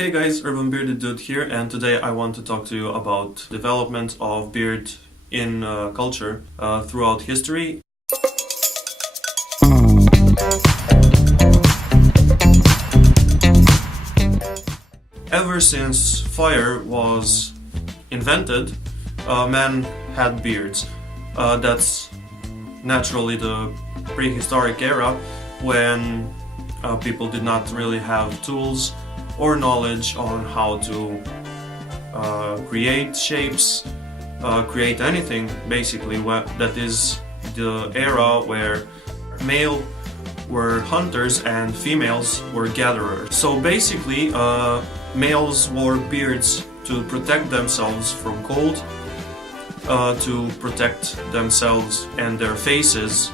Hey guys, Urban Bearded Dude here, and today I want to talk to you about development of beard in culture throughout history. Ever since fire was invented, men had beards. That's naturally the prehistoric era when people did not really have tools or knowledge on how to create shapes, create anything basically. That is the era where male were hunters and females were gatherers. So basically males wore beards to protect themselves from cold, to protect themselves and their faces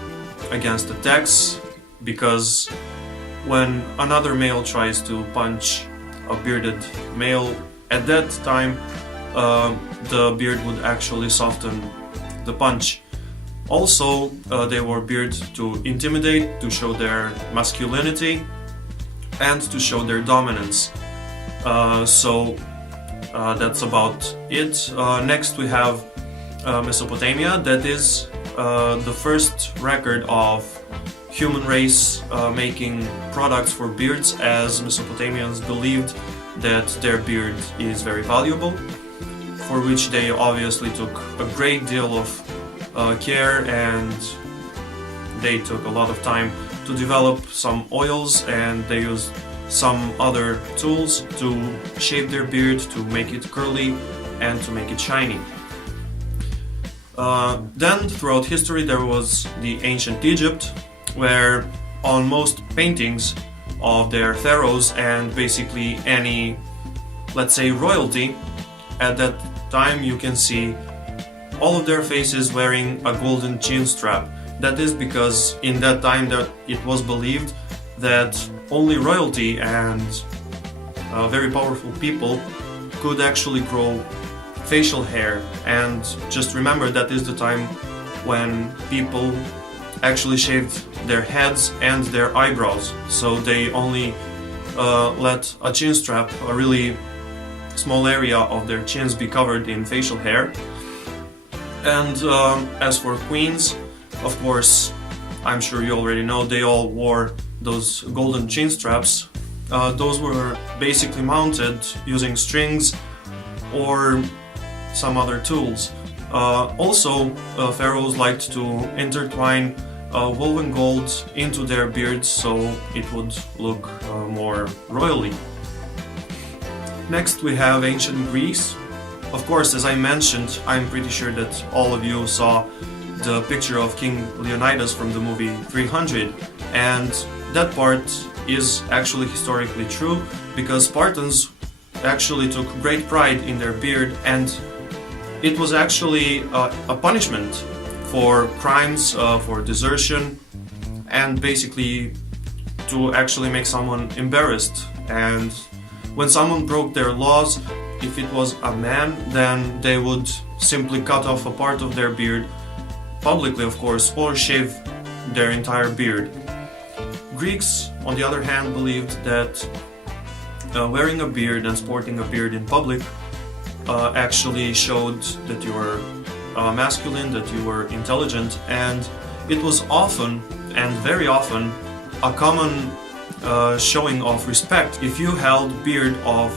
against attacks, because when another male tries to punch a bearded male, at that time the beard would actually soften the punch. Also, they wore beard to intimidate, to show their masculinity and to show their dominance. So that's about it. Next we have Mesopotamia. That is the first record of human race making products for beards, as Mesopotamians believed that their beard is very valuable, for which they obviously took a great deal of care, and they took a lot of time to develop some oils, and they used some other tools to shape their beard, to make it curly and to make it shiny. Then throughout history there was the ancient Egypt, where on most paintings of their pharaohs and basically any, let's say, royalty at that time, you can see all of their faces wearing a golden chin strap. That is because in that time that it was believed that only royalty and very powerful people could actually grow facial hair. And just remember, that is the time when people actually shaved their heads and their eyebrows, so they only let a chin strap, a really small area of their chins, be covered in facial hair. And as for queens, of course, I'm sure you already know, they all wore those golden chin straps. Those were basically mounted using strings or some other tools. Also, pharaohs liked to intertwine woven gold into their beards, so it would look more royally. Next we have ancient Greece. Of course, as I mentioned, I'm pretty sure that all of you saw the picture of King Leonidas from the movie 300, and that part is actually historically true, because Spartans actually took great pride in their beard, and it was actually a punishment for crimes, for desertion, and basically to actually make someone embarrassed. And when someone broke their laws, if it was a man, then they would simply cut off a part of their beard, publicly of course, or shave their entire beard. Greeks, on the other hand, believed that wearing a beard and sporting a beard in public actually showed that you were masculine, that you were intelligent, and it was often, and very often, a common showing of respect if you held beard of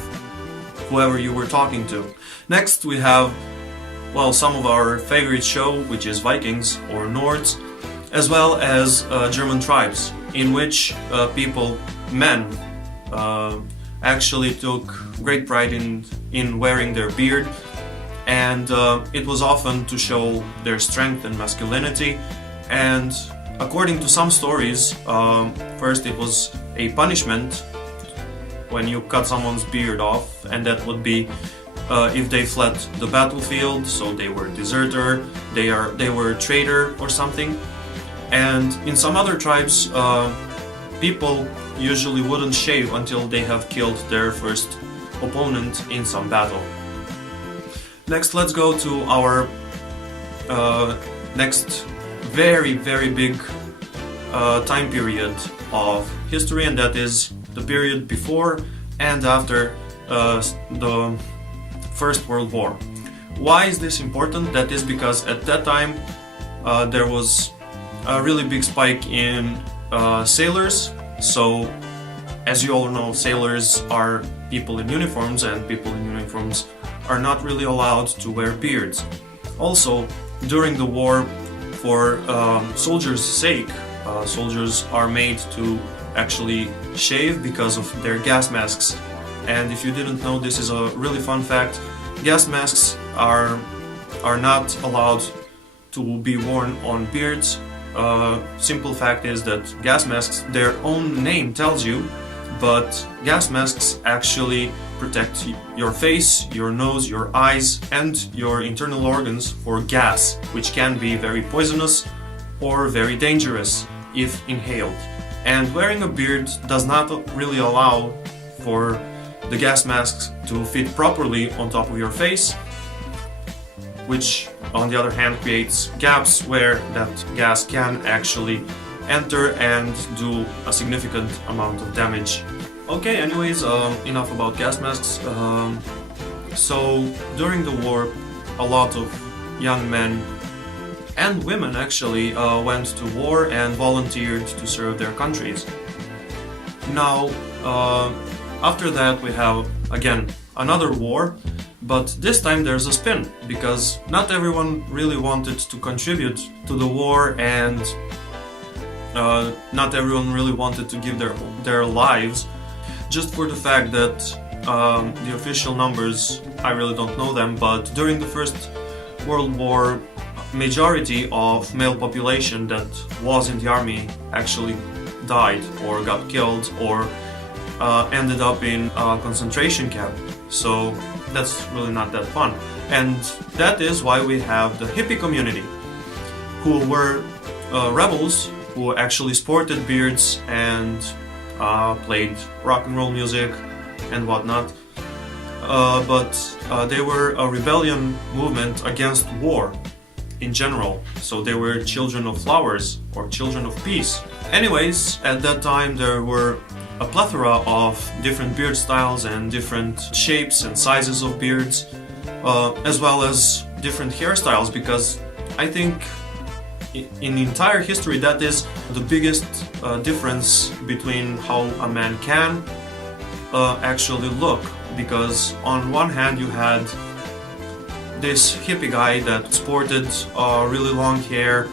whoever you were talking to. Next we have, well, some of our favorite show, which is Vikings or Nords, as well as German tribes, in which men actually took great pride in wearing their beard, and it was often to show their strength and masculinity. And according to some stories, first it was a punishment when you cut someone's beard off, and that would be if they fled the battlefield, so they were deserter, they were a traitor or something. And in some other tribes, people usually wouldn't shave until they have killed their first opponent in some battle. Next, let's go to our next very, very big time period of history, and that is the period before and after the First World War. Why is this important? That is because at that time there was a really big spike in sailors. So, as you all know, sailors are people in uniforms, and people in uniforms are not really allowed to wear beards. Also, during the war, for soldiers' sake, soldiers are made to actually shave because of their gas masks. And if you didn't know, this is a really fun fact. Gas masks are not allowed to be worn on beards. Simple fact is that gas masks, their own name tells you, but gas masks actually protect your face, your nose, your eyes, and your internal organs for gas, which can be very poisonous or very dangerous if inhaled. And wearing a beard does not really allow for the gas masks to fit properly on top of your face, which on the other hand creates gaps where that gas can actually enter and do a significant amount of damage. Okay, anyways, enough about gas masks. So during the war, a lot of young men and women actually went to war and volunteered to serve their countries. Now, after that we have again another war, but this time there's a spin, because not everyone really wanted to contribute to the war, and not everyone really wanted to give their lives, just for the fact that the official numbers, I really don't know them, but during the First World War, majority of male population that was in the army actually died or got killed or ended up in a concentration camp. So that's really not that fun. And that is why we have the hippie community, who were rebels who actually sported beards and played rock and roll music and whatnot. But they were a rebellion movement against war in general. So they were children of flowers or children of peace. Anyways, at that time there were a plethora of different beard styles and different shapes and sizes of beards, as well as different hairstyles, because I think in entire history that is the biggest difference between how a man can actually look. Because on one hand you had this hippie guy that sported really long hair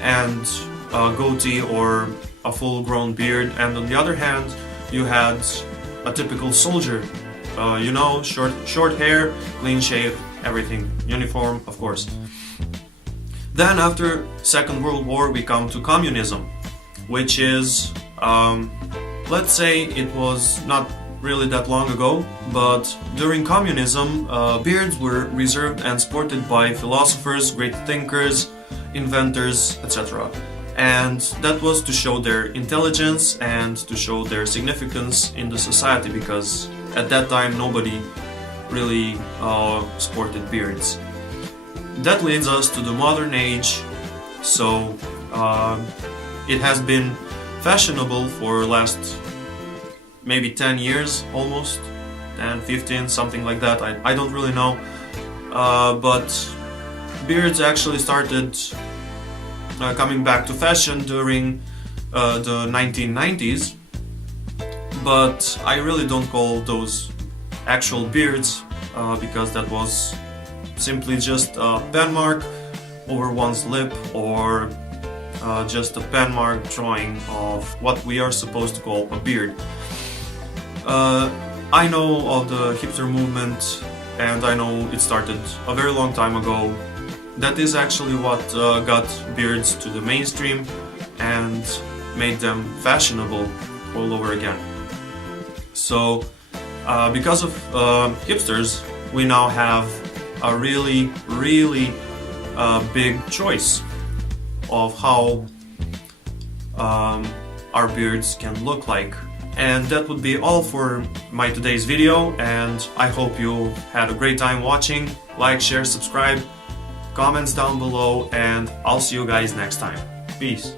and a goatee or a full-grown beard, and on the other hand you had a typical soldier, you know, short hair, clean shave, everything, uniform, of course. Then after Second World War we come to communism, which is, let's say it was not really that long ago, but during communism beards were reserved and sported by philosophers, great thinkers, inventors, etc. And that was to show their intelligence and to show their significance in the society, because at that time nobody really sported beards. That leads us to the modern age. So it has been fashionable for last maybe 10 years, almost 10, 15, something like that, I don't really know, but beards actually started coming back to fashion during the 1990s, but I really don't call those actual beards, because that was simply just a pen mark over one's lip, or just a pen mark drawing of what we are supposed to call a beard. I know of the hipster movement, and I know it started a very long time ago. That is actually what got beards to the mainstream and made them fashionable all over again. So, because of hipsters, we now have a really big choice of how our beards can look like. And that would be all for my today's video, and I hope you had a great time watching. Like, share, subscribe, comments down below, and I'll see you guys next time. Peace.